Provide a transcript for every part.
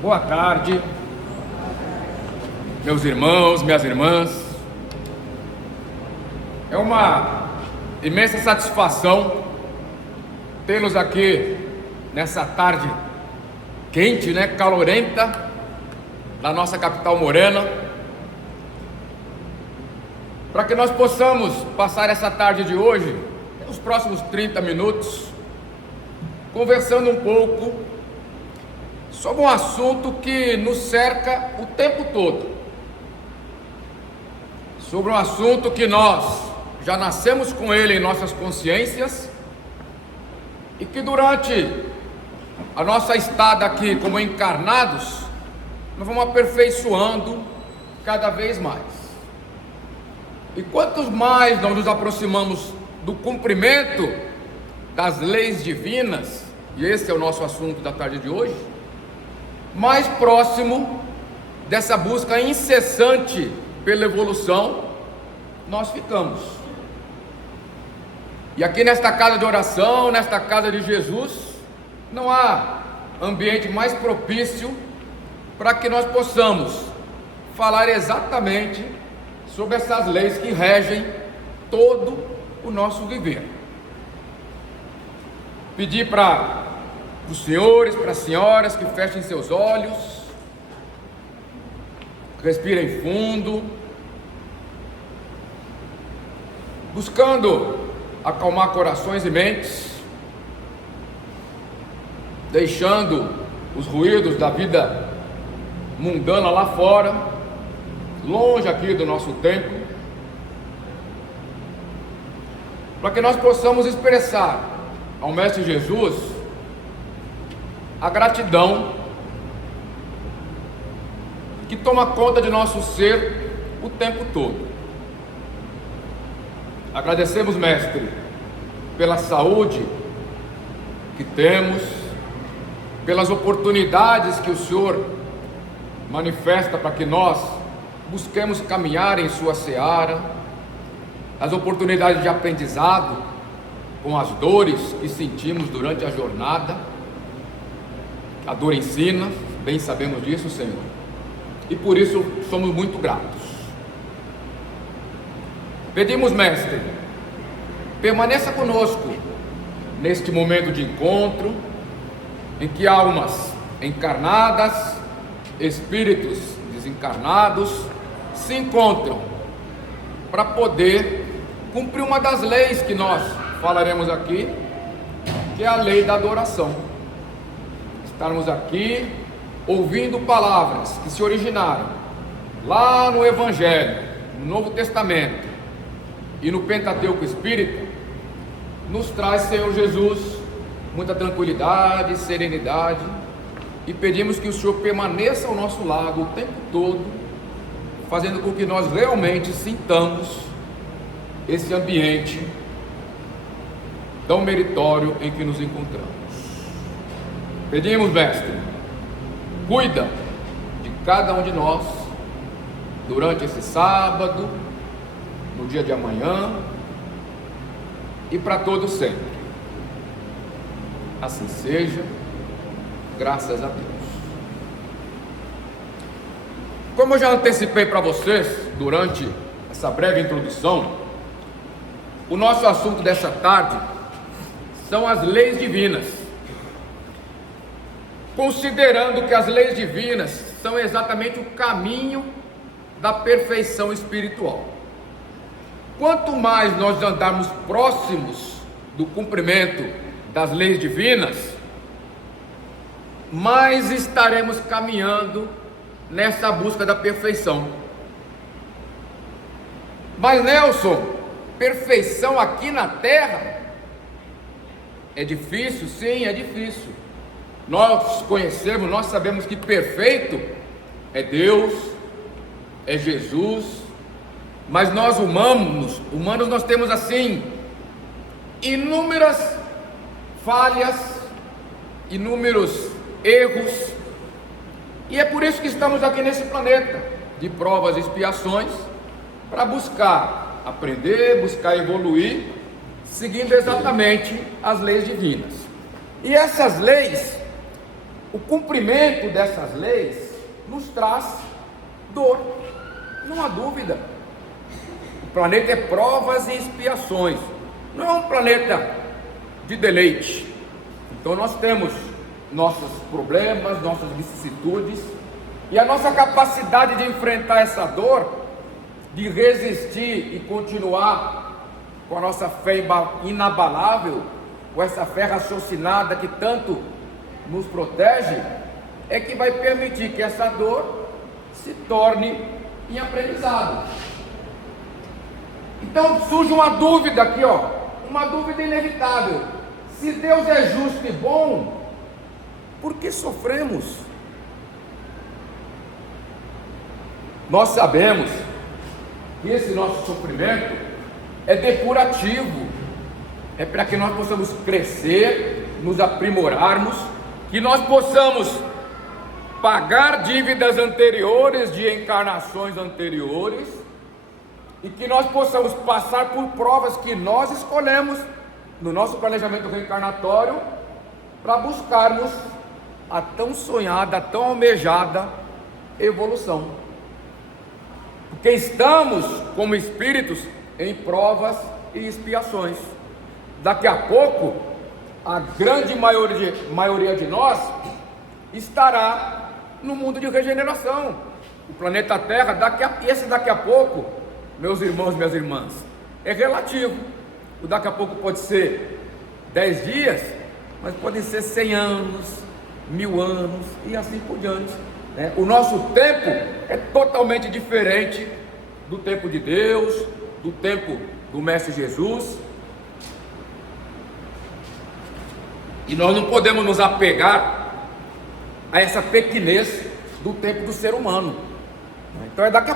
Boa tarde, meus irmãos, minhas irmãs. É uma imensa satisfação tê-los aqui nessa tarde quente, calorenta, da nossa capital morena, para que nós possamos passar essa tarde de hoje, nos próximos 30 minutos, conversando um pouco sobre um assunto que nos cerca o tempo todo, sobre um assunto que nós já nascemos com ele em nossas consciências e que durante a nossa estada aqui como encarnados, nós vamos aperfeiçoando cada vez mais. E quantos mais nós nos aproximamos do cumprimento das leis divinas, e esse é o nosso assunto da tarde de hoje, mais próximo dessa busca incessante pela evolução nós ficamos. E aqui nesta casa de oração, nesta casa de Jesus, não há ambiente mais propício para que nós possamos falar exatamente sobre essas leis que regem todo o nosso viver. Pedir para os senhores, para as senhoras que fechem seus olhos, respirem fundo, buscando acalmar corações e mentes, deixando os ruídos da vida mundana lá fora, longe aqui do nosso templo, para que nós possamos expressar ao Mestre Jesus a gratidão que toma conta de nosso ser o tempo todo. Agradecemos, Mestre, pela saúde que temos, pelas oportunidades que o Senhor manifesta para que nós busquemos caminhar em sua seara, as oportunidades de aprendizado com as dores que sentimos durante a jornada. A dor ensina, bem sabemos disso, Senhor, e por isso somos muito gratos. Pedimos, Mestre, permaneça conosco neste momento de encontro, em que almas encarnadas, espíritos desencarnados se encontram para poder cumprir uma das leis que nós falaremos aqui, que é a lei da adoração. Estarmos aqui ouvindo palavras que se originaram lá no Evangelho, no Novo Testamento e no Pentateuco Espírita, nos traz, Senhor Jesus, muita tranquilidade, serenidade, e pedimos que o Senhor permaneça ao nosso lado o tempo todo, fazendo com que nós realmente sintamos esse ambiente tão meritório em que nos encontramos. Pedimos, Mestre, cuida de cada um de nós durante esse sábado, no dia de amanhã e para todos sempre. Assim seja, graças a Deus. Como eu já antecipei para vocês durante essa breve introdução, o nosso assunto dessa tarde são as leis divinas. Considerando que as leis divinas são exatamente o caminho da perfeição espiritual. Quanto mais nós andarmos próximos do cumprimento das leis divinas, mais estaremos caminhando nessa busca da perfeição. Mas, Nelson, perfeição aqui na Terra é difícil? Sim, é difícil. Nós conhecemos, nós sabemos que perfeito é Deus, é Jesus, mas nós humanos nós temos assim inúmeras falhas, inúmeros erros, e é por isso que estamos aqui nesse planeta de provas e expiações, para buscar aprender, buscar evoluir, seguindo exatamente as leis divinas. E essas leis o cumprimento dessas leis nos traz dor, não há dúvida. O planeta é provas e expiações, não é um planeta de deleite. Então nós temos nossos problemas, nossas vicissitudes, e a nossa capacidade de enfrentar essa dor, de resistir e continuar com a nossa fé inabalável, com essa fé raciocinada que tanto nos protege, é que vai permitir que essa dor se torne em aprendizado. Então surge uma dúvida aqui, uma dúvida inevitável: se Deus é justo e bom, por que sofremos? Nós sabemos que esse nosso sofrimento é depurativo, é para que nós possamos crescer, nos aprimorarmos, que nós possamos pagar dívidas anteriores, de encarnações anteriores, e que nós possamos passar por provas que nós escolhemos no nosso planejamento reencarnatório, para buscarmos a tão sonhada, a tão almejada evolução. Porque estamos, como espíritos, em provas e expiações. Daqui a pouco, a grande maioria de nós estará no mundo de regeneração. O planeta Terra, daqui a pouco, meus irmãos e minhas irmãs, é relativo. O daqui a pouco pode ser 10 dias, mas podem ser 100 anos, 1000 anos e assim por diante. O nosso tempo é totalmente diferente do tempo de Deus, do tempo do Mestre Jesus. E nós não podemos nos apegar a essa pequenez do tempo do ser humano. Então é daqui a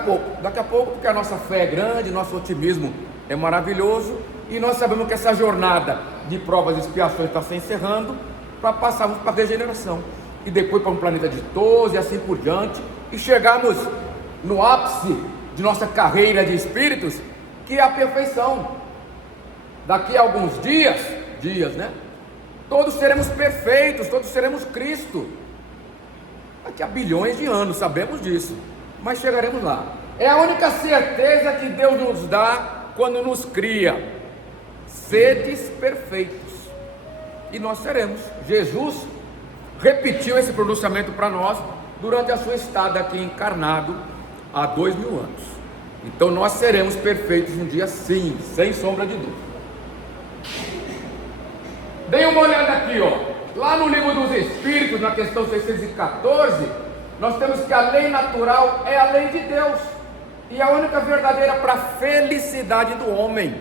pouco, porque a nossa fé é grande, nosso otimismo é maravilhoso, e nós sabemos que essa jornada de provas e expiações está se encerrando, para passarmos para a regeneração, e depois para um planeta ditoso e assim por diante, e chegarmos no ápice de nossa carreira de espíritos, que é a perfeição. Daqui a alguns dias, todos seremos perfeitos, todos seremos Cristo. Daqui a bilhões de anos, sabemos disso, mas chegaremos lá. É a única certeza que Deus nos dá quando nos cria: sedes perfeitos, e nós seremos. Jesus repetiu esse pronunciamento para nós durante a sua estada aqui encarnado há 2000 anos. Então nós seremos perfeitos um dia, sim, sem sombra de dúvida. Dê uma olhada aqui, lá no livro dos Espíritos, na questão 614, nós temos que a lei natural é a lei de Deus, e a única verdadeira para a felicidade do homem.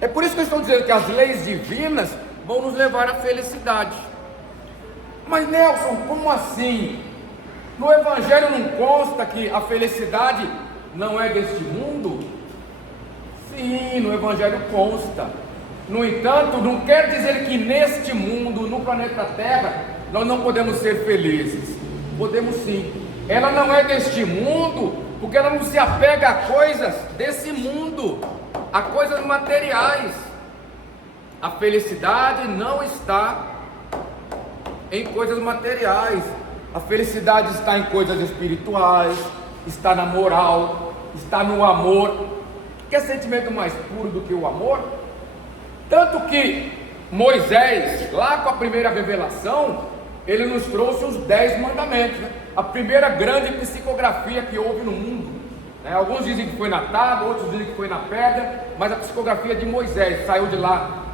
É por isso que eu estou dizendo que as leis divinas vão nos levar à felicidade. Mas Nelson, como assim? No Evangelho não consta que a felicidade não é deste mundo? Sim, no Evangelho consta. No entanto, não quer dizer que neste mundo, no planeta Terra, nós não podemos ser felizes. Podemos sim. Ela não é deste mundo, porque ela não se apega a coisas desse mundo, a coisas materiais. A felicidade não está em coisas materiais. A felicidade está em coisas espirituais, está na moral, está no amor. Quer sentimento mais puro do que o amor? Tanto que Moisés, lá com a primeira revelação, ele nos trouxe os 10 mandamentos, a primeira grande psicografia que houve no mundo. Alguns dizem que foi na tábua, outros dizem que foi na pedra, mas a psicografia de Moisés saiu de lá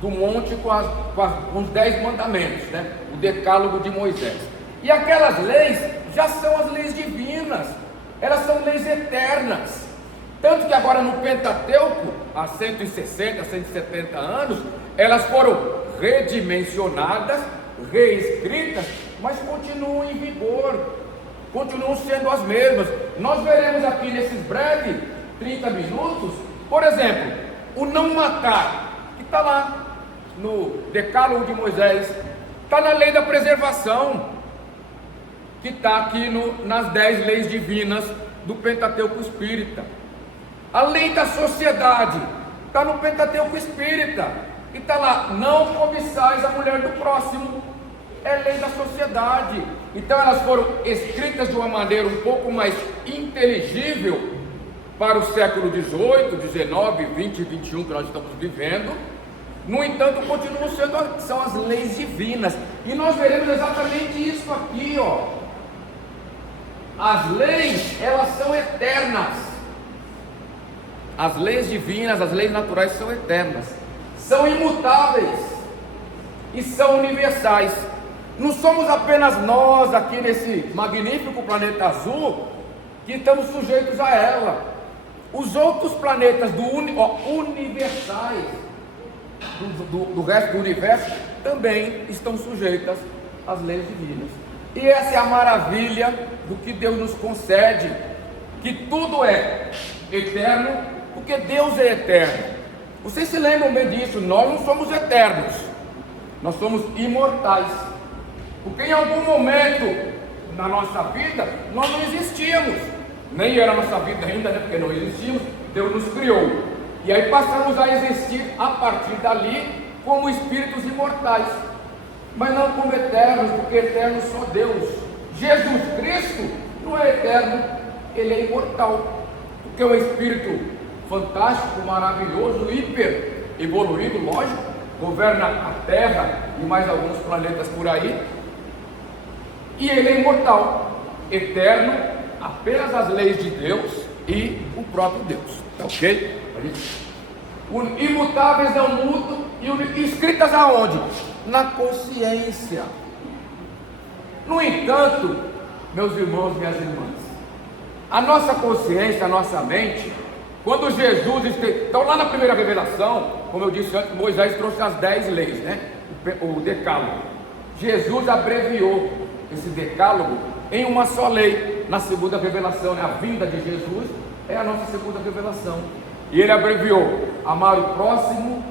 do monte com os 10 mandamentos, o decálogo de Moisés. E aquelas leis já são as leis divinas, elas são leis eternas. Tanto que agora no Pentateuco, há 160, 170 anos, elas foram redimensionadas, reescritas, mas continuam em vigor, continuam sendo as mesmas. Nós veremos aqui nesses breves 30 minutos, por exemplo, o não matar, que está lá no decálogo de Moisés, está na lei da preservação, que está aqui nas 10 leis divinas do Pentateuco Espírita. A lei da sociedade está no Pentateuco Espírita, e está lá: não cobiçais a mulher do próximo. é lei da sociedade. Então elas foram escritas de uma maneira um pouco mais inteligível para o século XVIII, XIX, XX e XXI que nós estamos vivendo. No entanto, continuam sendo, são as leis divinas. E nós veremos exatamente isso aqui, ó. As leis, elas são eternas. As leis divinas, as leis naturais são eternas, são imutáveis e são universais. Não somos apenas nós aqui nesse magnífico planeta azul que estamos sujeitos a ela. Os outros planetas universais do resto do universo também estão sujeitas às leis divinas. E essa é a maravilha do que Deus nos concede, que tudo é eterno, porque Deus é eterno. Vocês se lembram bem disso? Nós não somos eternos, nós somos imortais, porque em algum momento na nossa vida nós não existíamos, nem era a nossa vida ainda, né? Porque não existíamos, Deus nos criou, e aí passamos a existir a partir dali como espíritos imortais, mas não como eternos, porque eterno é só Deus. Jesus Cristo não é eterno, ele é imortal, porque é um espírito fantástico, maravilhoso, hiper evoluído, lógico, governa a Terra e mais alguns planetas por aí, e ele é imortal, eterno, apenas as leis de Deus e o próprio Deus, tá ok? Imutáveis, não mudam, e escritas aonde? Na consciência. No entanto, meus irmãos, minhas irmãs, a nossa consciência, a nossa mente, quando Jesus esteve, então lá na primeira revelação, como eu disse antes, Moisés trouxe as 10 leis, né? O decálogo. Jesus abreviou esse decálogo em uma só lei, na segunda revelação, né? A vinda de Jesus é a nossa segunda revelação. E ele abreviou: amar o próximo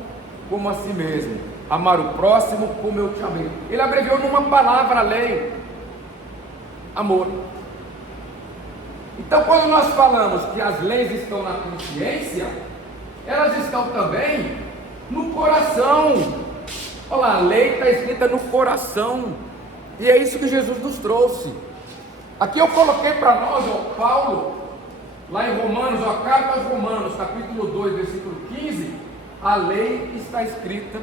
como a si mesmo, amar o próximo como eu te amei. Ele abreviou numa palavra a lei: amor. Então, quando nós falamos que as leis estão na consciência, elas estão também no coração. Olha lá, a lei está escrita no coração, e é isso que Jesus nos trouxe. Aqui eu coloquei para nós, ó, Paulo, lá em Romanos, ó, carta aos Romanos, capítulo 2, versículo 15, a lei está escrita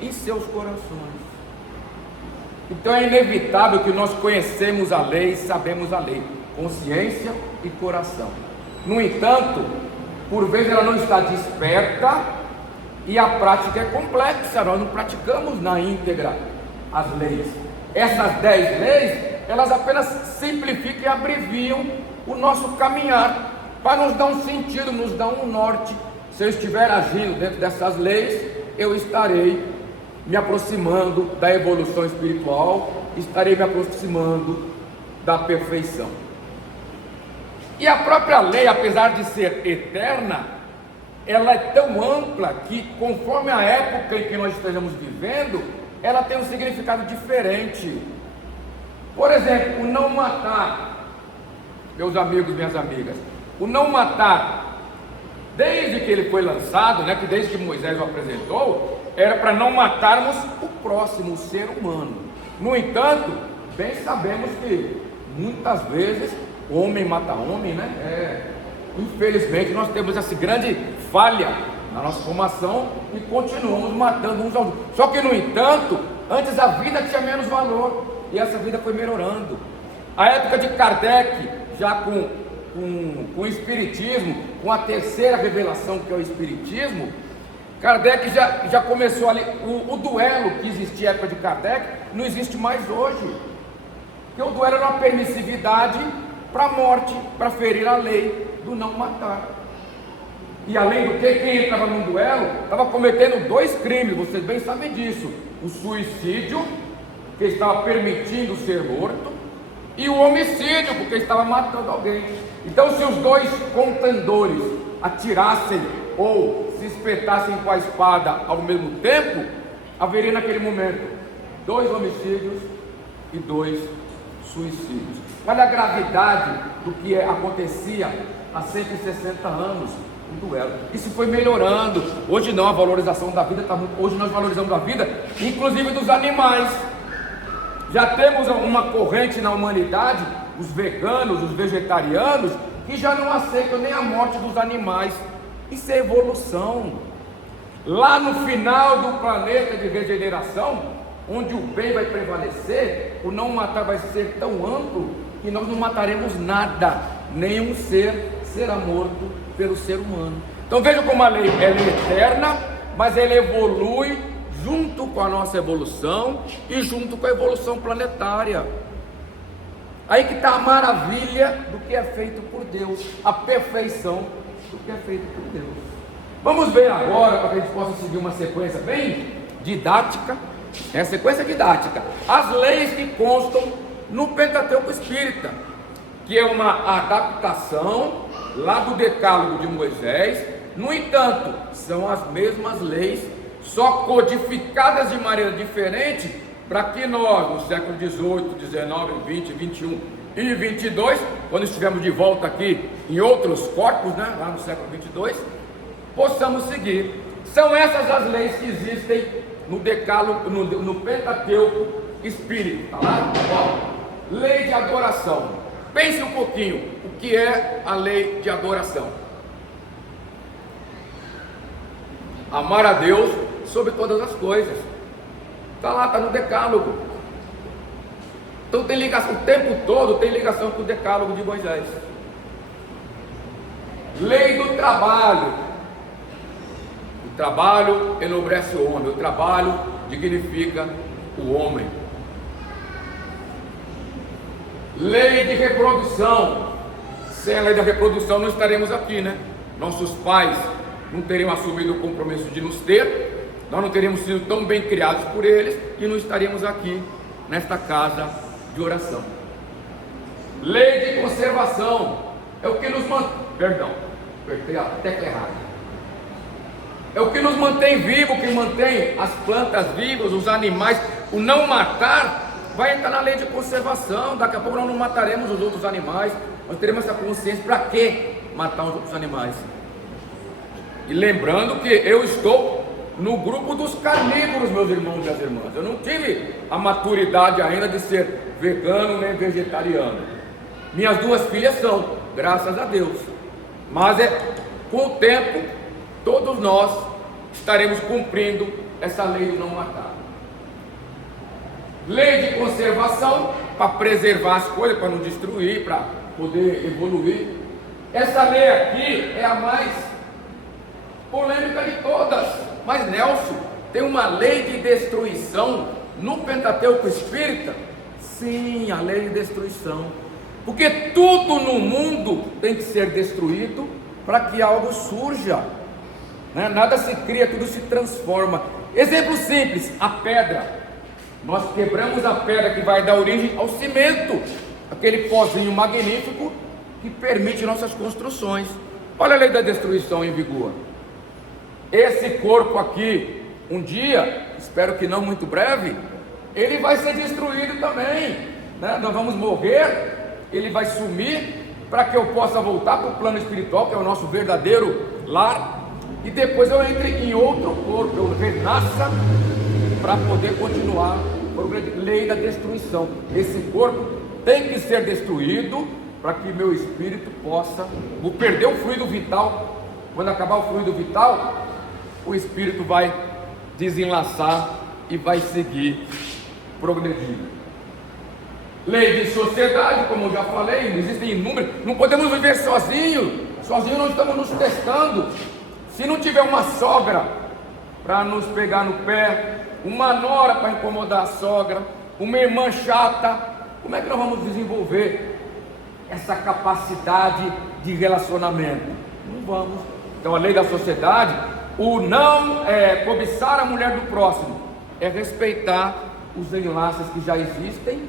em seus corações. Então é inevitável que nós conhecemos a lei e sabemos a lei, consciência e coração. No entanto, por vezes ela não está desperta e a prática é complexa, nós não praticamos na íntegra as leis. Essas 10 leis, elas apenas simplificam e abreviam o nosso caminhar, para nos dar um sentido, nos dar um norte. Se eu estiver agindo dentro dessas leis, eu estarei me aproximando da evolução espiritual, estarei me aproximando da perfeição. E a própria lei, apesar de ser eterna, ela é tão ampla que, conforme a época em que nós estejamos vivendo, ela tem um significado diferente. Por exemplo, o não matar, meus amigos, minhas amigas, o não matar, desde que ele foi lançado, né, que desde que Moisés o apresentou, era para não matarmos o próximo, o ser humano. No entanto, bem sabemos que muitas vezes homem mata homem, né? Infelizmente nós temos essa grande falha na nossa formação e continuamos matando uns aos outros. Só que, no entanto, antes a vida tinha menos valor e essa vida foi melhorando. A época de Kardec, já com o Espiritismo, com a terceira revelação, que é o Espiritismo, Kardec já começou ali, o duelo que existia na época de Kardec, não existe mais hoje, porque o duelo era uma permissividade para a morte, para ferir a lei do não matar. E além do que, quem entrava num duelo, estava cometendo 2 crimes, vocês bem sabem disso: o suicídio, que estava permitindo ser morto, e o homicídio, porque estava matando alguém. Então, se os 2 contendores atirassem ou se espetassem com a espada ao mesmo tempo, haveria naquele momento 2 homicídios e 2 suicídios. Olha a gravidade do que acontecia há 160 anos, um duelo. Isso foi melhorando. Hoje não, a valorização da vida está muito. Hoje nós valorizamos a vida, inclusive dos animais. Já temos uma corrente na humanidade, os veganos, os vegetarianos, que já não aceitam nem a morte dos animais. Isso é evolução. Lá no final do planeta de regeneração, onde o bem vai prevalecer, o não matar vai ser tão amplo que nós não mataremos nada, nenhum ser será morto pelo ser humano. Então vejam como a lei é eterna, mas ela evolui junto com a nossa evolução e junto com a evolução planetária. Aí que está a maravilha do que é feito por Deus, a perfeição do que é feito por Deus. Vamos ver agora, para que a gente possa seguir uma sequência bem didática, é a sequência didática, as leis que constam no Pentateuco Espírita, que é uma adaptação lá do Decálogo de Moisés. No entanto, são as mesmas leis, só codificadas de maneira diferente, para que nós, no século XVIII, XIX, XX, XXI e XXII, quando estivermos de volta aqui em outros corpos, né, lá no século XXII, possamos seguir. São essas as leis que existem no Decálogo, no Pentateuco Espírita, tá lá? Ó, lei de adoração. Pense um pouquinho, o que é a lei de adoração? Amar a Deus sobre todas as coisas. Está lá, está no Decálogo. Então tem ligação, o tempo todo tem ligação com o Decálogo de Moisés. Lei do trabalho. O trabalho enobrece o homem, o trabalho dignifica o homem. Lei de reprodução. Sem a lei da reprodução não estaremos aqui, né? Nossos pais não teriam assumido o compromisso de nos ter, nós não teríamos sido tão bem criados por eles e não estaríamos aqui nesta casa de oração. Lei de conservação é o que nos mantém, perdão, apertei a tecla errada. É o que nos mantém vivo, que mantém as plantas vivas, os animais. O não matar vai entrar na lei de conservação. Daqui a pouco nós não mataremos os outros animais, nós teremos essa consciência. Para que matar os outros animais? E lembrando que eu estou no grupo dos carnívoros, meus irmãos e minhas irmãs. Eu não tive a maturidade ainda de ser vegano nem vegetariano. Minhas duas filhas são, graças a Deus. Mas com o tempo, todos nós estaremos cumprindo essa lei do não matar. Lei de conservação, para preservar as coisas, para não destruir, para poder evoluir. Essa lei aqui é a mais polêmica de todas. Mas Nelson, tem uma lei de destruição no Pentateuco Espírita? Sim, a lei de destruição. Porque tudo no mundo tem que ser destruído para que algo surja, né? Nada se cria, tudo se transforma. Exemplo simples, a pedra. Nós quebramos a pedra que vai dar origem ao cimento, aquele pozinho magnífico que permite nossas construções. Olha a lei da destruição em vigor. Esse corpo aqui, um dia, espero que não muito breve, ele vai ser destruído também, né? Nós vamos morrer, ele vai sumir, para que eu possa voltar para o plano espiritual, que é o nosso verdadeiro lar, e depois eu entre em outro corpo, eu renasça para poder continuar. Lei da destruição. Esse corpo tem que ser destruído para que meu espírito possa perder o fluido vital. Quando acabar o fluido vital, o espírito vai desenlaçar e vai seguir progredindo. Lei de sociedade, como eu já falei, existem inúmeras. Não podemos viver sozinhos. Sozinhos não estamos nos testando. Se não tiver uma sogra para nos pegar no pé, uma nora para incomodar a sogra, uma irmã chata, como é que nós vamos desenvolver essa capacidade de relacionamento? Não vamos. Então a lei da sociedade, o não cobiçar a mulher do próximo, é respeitar os enlaces que já existem,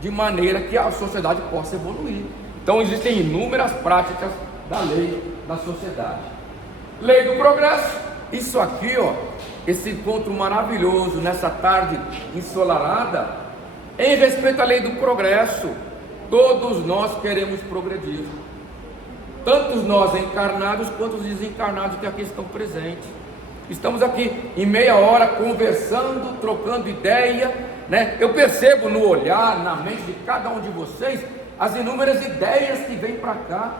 de maneira que a sociedade possa evoluir. Então existem inúmeras práticas da lei da sociedade. Lei do progresso, isso aqui, ó, esse encontro maravilhoso nessa tarde ensolarada, em respeito à lei do progresso. Todos nós queremos progredir, tanto nós encarnados quanto os desencarnados que aqui estão presentes. Estamos aqui em meia hora conversando, trocando ideia, né? Eu percebo no olhar, na mente de cada um de vocês, as inúmeras ideias que vêm para cá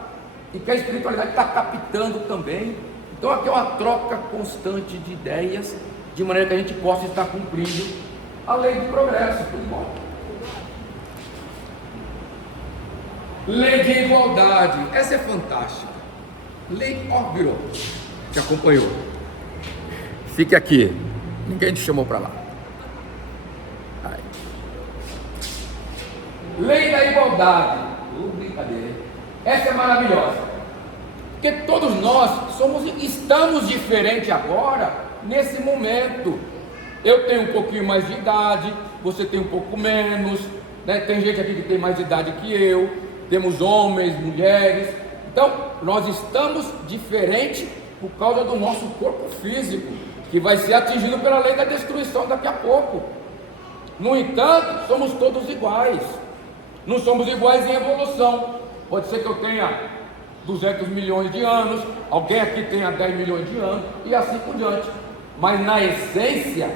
e que a espiritualidade está captando também. Então aqui é uma troca constante de ideias, de maneira que a gente possa estar cumprindo a lei do progresso. Tudo bom? Lei de igualdade, essa é fantástica. Lei, ó, virou, te acompanhou. Fique aqui, ninguém te chamou para lá. Aí. Lei da igualdade, brincadeira. Essa é maravilhosa, porque todos nós estamos diferentes agora, nesse momento. Eu tenho um pouquinho mais de idade, você tem um pouco menos, né? Tem gente aqui que tem mais idade que eu, temos homens, mulheres. Então, nós estamos diferentes por causa do nosso corpo físico, que vai ser atingido pela lei da destruição daqui a pouco. No entanto, somos todos iguais. Não somos iguais em evolução. Pode ser que eu tenha 200 milhões de anos, alguém aqui tenha 10 milhões de anos, e assim por diante. Mas na essência,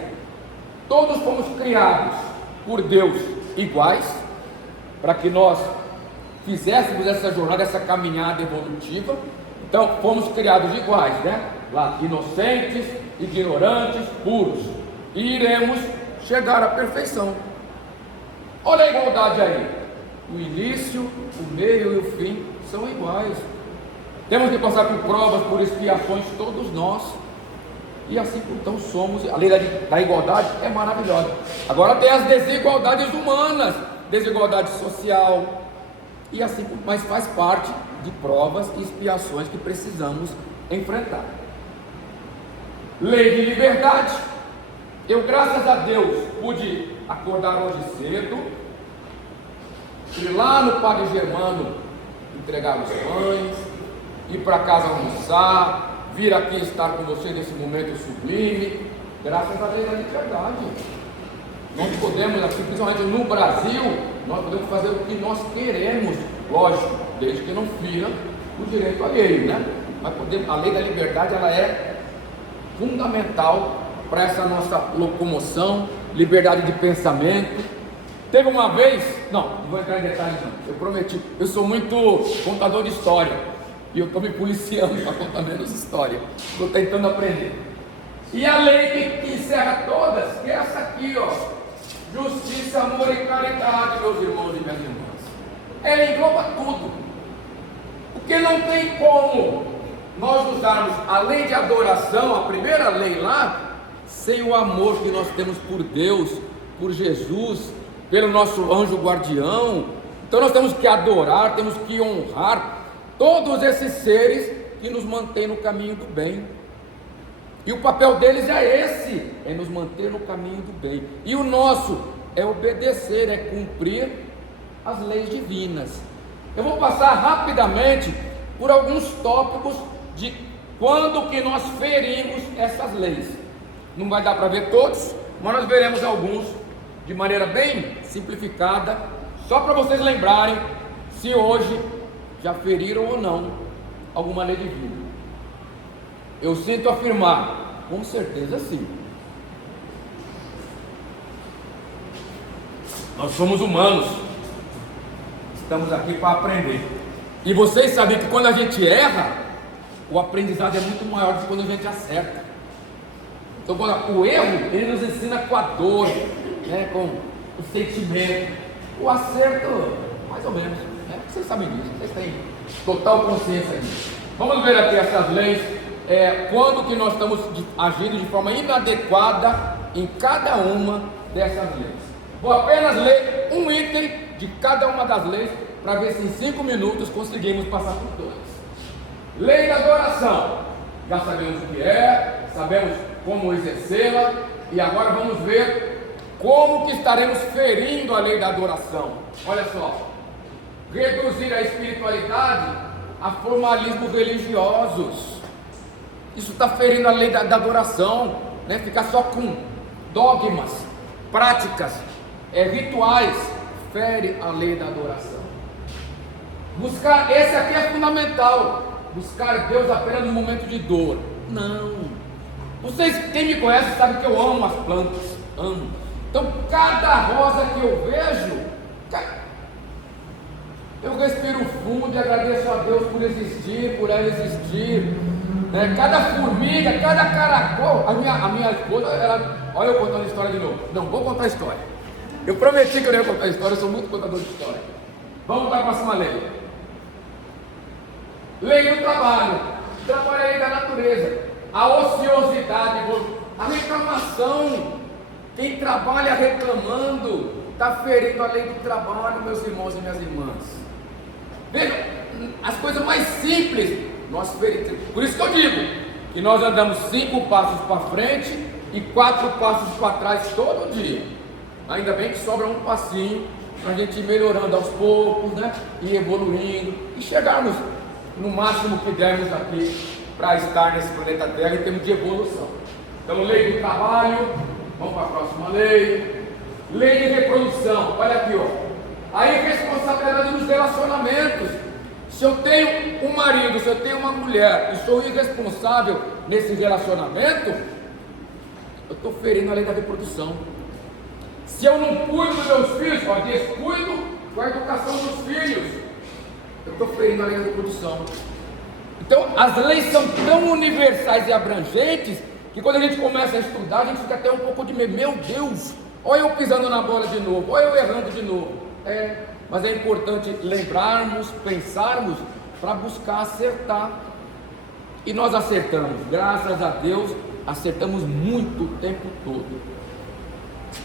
todos fomos criados por Deus iguais, para que nós fizéssemos essa jornada, essa caminhada evolutiva. Então fomos criados iguais, né? Lá, inocentes, ignorantes, puros, e iremos chegar à perfeição. Olha a igualdade aí, o início, o meio e o fim são iguais. Temos que passar por provas, por expiações, todos nós, e assim então somos. A lei da igualdade é maravilhosa. Agora tem as desigualdades humanas, desigualdade social, e assim, mas faz parte de provas e expiações que precisamos enfrentar. Lei de liberdade. Eu, graças a Deus, pude acordar hoje cedo, ir lá no Padre Germano entregar os pães, ir para casa almoçar, vir aqui estar com você nesse momento sublime, graças à lei da liberdade. Nós podemos aqui, principalmente no Brasil, nós podemos fazer o que nós queremos, lógico, desde que não fira o direito alheio, né? Mas a lei da liberdade, ela é fundamental para essa nossa locomoção, liberdade de pensamento. Teve uma vez, não vou entrar em detalhes não, eu prometi, eu sou muito contador de história, e eu estou me policiando para contar menos história, estou tentando aprender. E a lei que encerra todas, que é essa aqui, ó, justiça, amor e caridade, meus irmãos e minhas irmãs. Ela engloba tudo, porque não tem como nós usarmos a lei de adoração, a primeira lei lá, sem o amor que nós temos por Deus, por Jesus, pelo nosso anjo guardião. Então nós temos que adorar, temos que honrar todos esses seres que nos mantêm no caminho do bem. E o papel deles é esse, é nos manter no caminho do bem. E o nosso é obedecer, é cumprir as leis divinas. Eu vou passar rapidamente por alguns tópicos de quando que nós ferimos essas leis. Não vai dar para ver todos, mas nós veremos alguns de maneira bem simplificada, só para vocês lembrarem se hoje já feriram ou não alguma lei divina. Eu sinto afirmar, com certeza sim. Nós somos humanos, estamos aqui para aprender. E vocês sabem que quando a gente erra, o aprendizado é muito maior do que quando a gente acerta. Então o erro, ele nos ensina com a dor, né, com o sentimento. O acerto, mais ou menos, né? Vocês sabem disso, vocês têm total consciência disso. Vamos ver aqui essas leis, quando que nós estamos agindo de forma inadequada em cada uma dessas leis. Vou apenas ler um item de cada uma das leis, para ver se em 5 minutos conseguimos passar por todas. Lei da adoração, já sabemos o que é, sabemos como exercê-la, e agora vamos ver como que estaremos ferindo a lei da adoração. Olha só, reduzir a espiritualidade a formalismos religiosos, isso está ferindo a lei da adoração, né? Ficar só com dogmas, práticas, rituais, fere a lei da adoração. Buscar, esse aqui é fundamental, buscar Deus apenas no momento de dor. Não, Vocês, quem me conhece, sabe que eu amo as plantas, amo. Então, cada rosa que eu vejo, eu respiro fundo e agradeço a Deus por existir, por ela existir. Cada formiga, cada caracol. A minha esposa, olha eu contando a história de novo. Não, vou contar a história. Eu prometi que eu não ia contar a história, eu sou muito contador de história. Vamos para a próxima lei. Lei do trabalho. Trabalho é a lei da natureza. A ociosidade, a reclamação. Quem trabalha reclamando está ferindo a lei do trabalho, meus irmãos e minhas irmãs. Vejam, as coisas mais simples nós ferimos. Por isso que eu digo que nós andamos 5 passos para frente e 4 passos para trás todo dia. Ainda bem que sobra um passinho para a gente ir melhorando aos poucos, né? E evoluindo e chegarmos no máximo que dermos aqui para estar nesse planeta Terra em termos de evolução. Então, lei do trabalho, vamos para a próxima lei. Lei de reprodução, olha aqui, ó. A irresponsabilidade dos relacionamentos. Se eu tenho um marido, se eu tenho uma mulher e sou irresponsável nesse relacionamento, eu estou ferindo a lei da reprodução. Se eu não cuido dos meus filhos, ó, descuido com a educação dos filhos, eu estou ferindo a lei da reprodução. Então, as leis são tão universais e abrangentes que quando a gente começa a estudar, a gente fica até um pouco de medo. Meu Deus, olha eu pisando na bola de novo, olha eu errando de novo. Mas é importante lembrarmos, pensarmos para buscar acertar. E nós acertamos, graças a Deus, acertamos muito o tempo todo.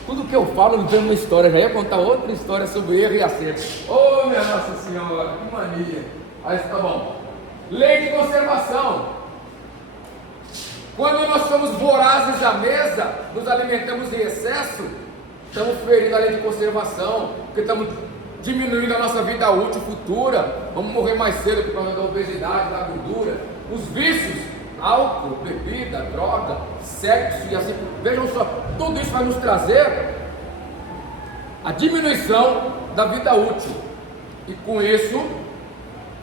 Tudo que eu falo me vem uma história, já ia contar outra história sobre erro e acerto. Oh, minha Nossa Senhora, que mania. Aí está bom. Lei de conservação. Quando nós somos vorazes à mesa, nos alimentamos em excesso, estamos ferindo a lei de conservação, porque estamos diminuindo a nossa vida útil futura, vamos morrer mais cedo por causa da obesidade, da gordura, os vícios, álcool, bebida, droga, sexo e assim, vejam só, tudo isso vai nos trazer a diminuição da vida útil, e com isso,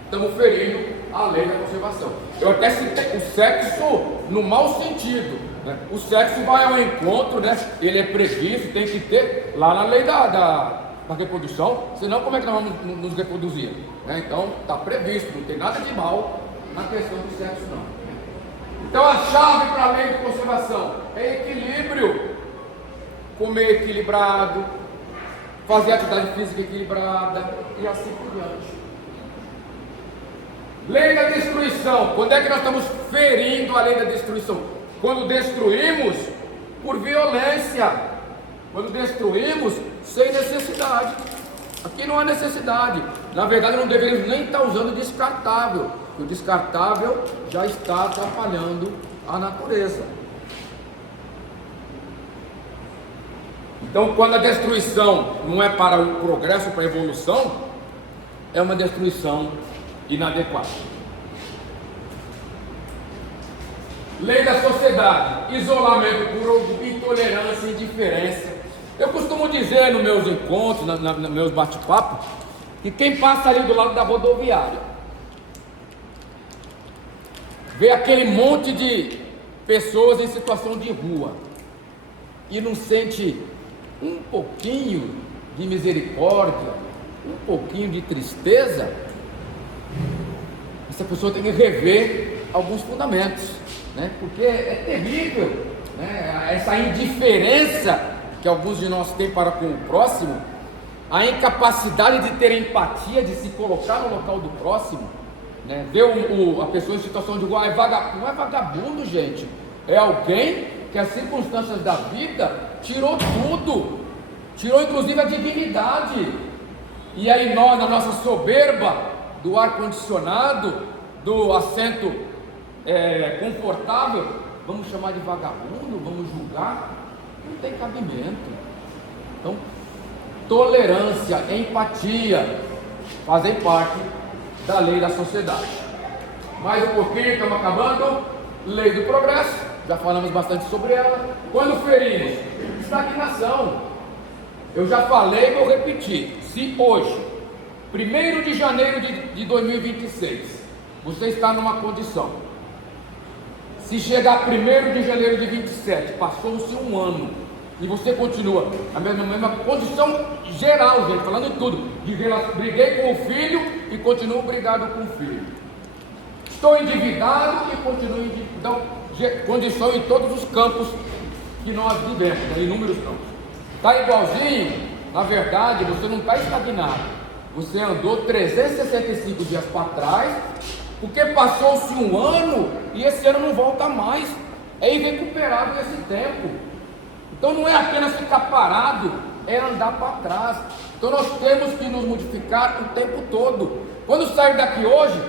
estamos ferindo a lei da conservação. Eu até citei o sexo no mau sentido, né? O sexo vai ao encontro, né? Ele é previsto, tem que ter lá na lei da reprodução, senão como é que nós vamos nos reproduzir? Né? Então está previsto, não tem nada de mal na questão do sexo não. Então a chave para a lei de conservação é equilíbrio, comer equilibrado, fazer atividade física equilibrada e assim por diante. Lei da destruição. Quando é que nós estamos ferindo a lei da destruição? Quando destruímos por violência, quando destruímos sem necessidade. Aqui não há necessidade. Na verdade não deveríamos nem estar usando descartável, porque o descartável já está atrapalhando a natureza. Então, quando a destruição não é para o progresso, para a evolução, é uma destruição inadequada. Lei da sociedade, isolamento por intolerância e indiferença. Eu costumo dizer nos meus encontros, nos meus bate-papos, que quem passa ali do lado da rodoviária, vê aquele monte de pessoas em situação de rua e não sente um pouquinho de misericórdia, um pouquinho de tristeza, essa pessoa tem que rever alguns fundamentos, né? Porque é terrível, né? Essa indiferença que alguns de nós têm para com o próximo, a incapacidade de ter empatia, de se colocar no local do próximo, né? Ver a pessoa em situação de rua, não é vagabundo, gente, é alguém que as circunstâncias da vida tirou tudo, tirou inclusive a dignidade, e aí nós, na nossa soberba do ar-condicionado, do assento confortável, vamos chamar de vagabundo, vamos julgar, não tem cabimento. Então, tolerância, empatia fazem parte da lei da sociedade. Mais um pouquinho, estamos acabando. Lei do progresso, já falamos bastante sobre ela. Quando ferimos, estagnação. Eu já falei, vou repetir. Se hoje, 1º de janeiro de 2026, você está numa condição, Se chegar 1º de janeiro de 27, passou-se um ano, e você continua na mesma condição geral, gente, falando tudo, briguei com o filho e continuo brigado com o filho. Estou endividado e continuo endividado. Então, condição em todos os campos que nós vivemos, inúmeros campos. Está igualzinho, na verdade, você não está estagnado. Você andou 365 dias para trás, porque passou-se um ano e esse ano não volta mais. É irrecuperável esse tempo. Então não é apenas ficar parado, é andar para trás. Então nós temos que nos modificar o tempo todo. Quando sair daqui hoje,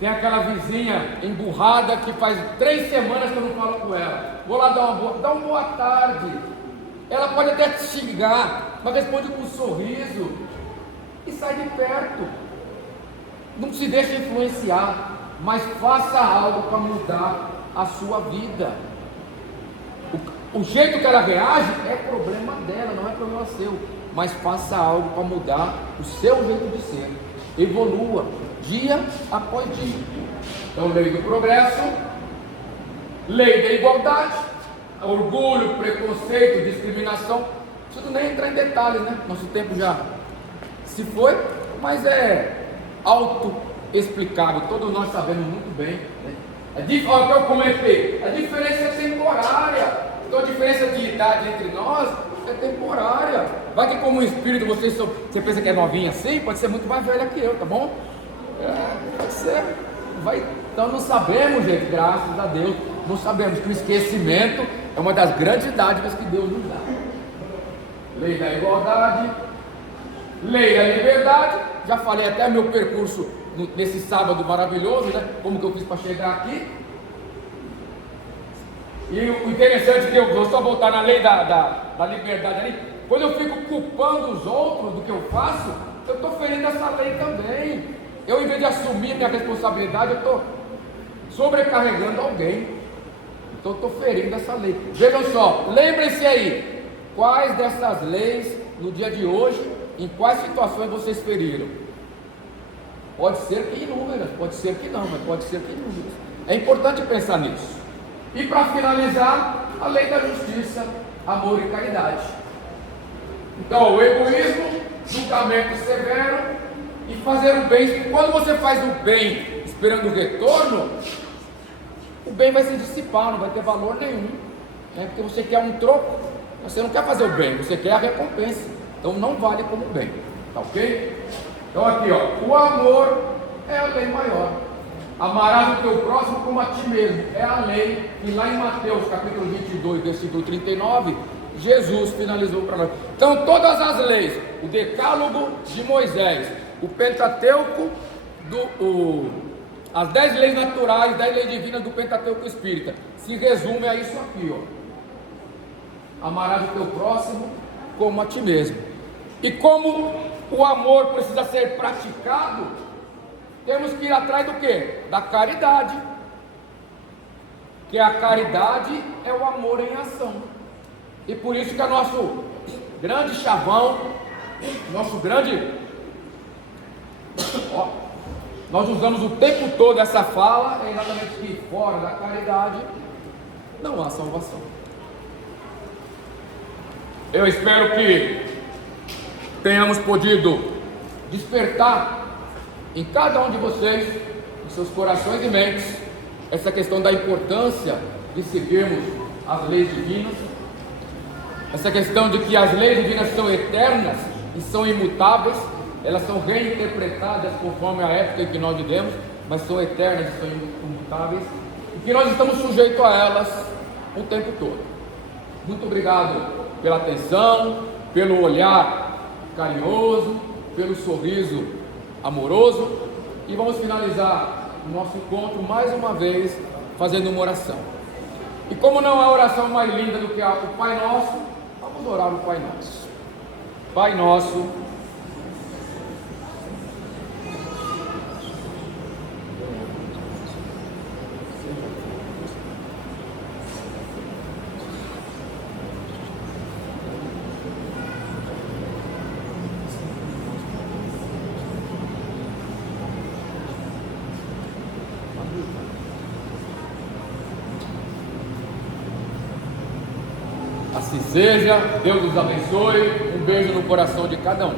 tem aquela vizinha emburrada que faz 3 semanas que eu não falo com ela. Vou lá dar uma boa tarde. Ela pode até te xingar, mas responde com um sorriso e sai de perto. Não se deixe influenciar, mas faça algo para mudar a sua vida. O jeito que ela reage é problema dela, não é problema seu. Mas faça algo para mudar o seu jeito de ser. Evolua dia após dia. Então, lei do progresso, lei da igualdade, orgulho, preconceito, discriminação. Isso nem entrar em detalhes, né? Nosso tempo já se foi, mas é auto-explicável. Todos nós sabemos muito bem, né? O que eu comentei, a diferença é temporária. Então a diferença de idade entre nós é temporária. Vai que como espírito você pensa que é novinha assim, pode ser muito mais velha que eu, tá bom? Pode ser. Então não sabemos, gente, graças a Deus, não sabemos que o esquecimento é uma das grandes dádivas que Deus nos dá. Lei da igualdade, lei da liberdade. Já falei até meu percurso nesse sábado maravilhoso, né? Como que eu fiz para chegar aqui. E o interessante é que eu vou só voltar na lei da liberdade ali. Quando eu fico culpando os outros do que eu faço, eu estou ferindo essa lei também. Eu, em vez de assumir minha responsabilidade, eu estou sobrecarregando alguém. Então eu estou ferindo essa lei. Vejam só, lembrem-se aí, quais dessas leis no dia de hoje, em quais situações vocês feriram? Pode ser que inúmeras, pode ser que não, mas pode ser que inúmeras. É importante pensar nisso. E para finalizar, a lei da justiça, amor e caridade. Então, o egoísmo, julgamento severo e fazer o bem. Quando você faz o bem esperando o retorno, o bem vai se dissipar, não vai ter valor nenhum, né? Porque você quer um troco, você não quer fazer o bem, você quer a recompensa. Então não vale como bem, tá ok? Então aqui, ó, o amor é a lei maior. Amarás o teu próximo como a ti mesmo, é a lei. E lá em Mateus capítulo 22, versículo 39, Jesus finalizou para nós. Então todas as leis, o decálogo de Moisés, o Pentateuco, as 10 leis naturais, 10 leis divinas do Pentateuco espírita, se resume a isso aqui, ó. Amarás o teu próximo como a ti mesmo. E como o amor precisa ser praticado, temos que ir atrás do que? Da caridade. Que a caridade é o amor em ação. E por isso que é nosso grande chavão, nosso grande... Ó, nós usamos o tempo todo essa fala, é exatamente que fora da caridade não há salvação. Eu espero que tenhamos podido despertar em cada um de vocês, em seus corações e mentes, essa questão da importância de seguirmos as leis divinas, essa questão de que as leis divinas são eternas e são imutáveis, elas são reinterpretadas conforme a época em que nós vivemos, mas são eternas e são imutáveis, e que nós estamos sujeitos a elas o tempo todo. Muito obrigado pela atenção, pelo olhar carinhoso, pelo sorriso amoroso, e vamos finalizar o nosso encontro mais uma vez fazendo uma oração. E como não há oração mais linda do que o Pai Nosso, vamos orar o Pai Nosso. Pai Nosso, Assim seja, Deus os abençoe. Um beijo no coração de cada um.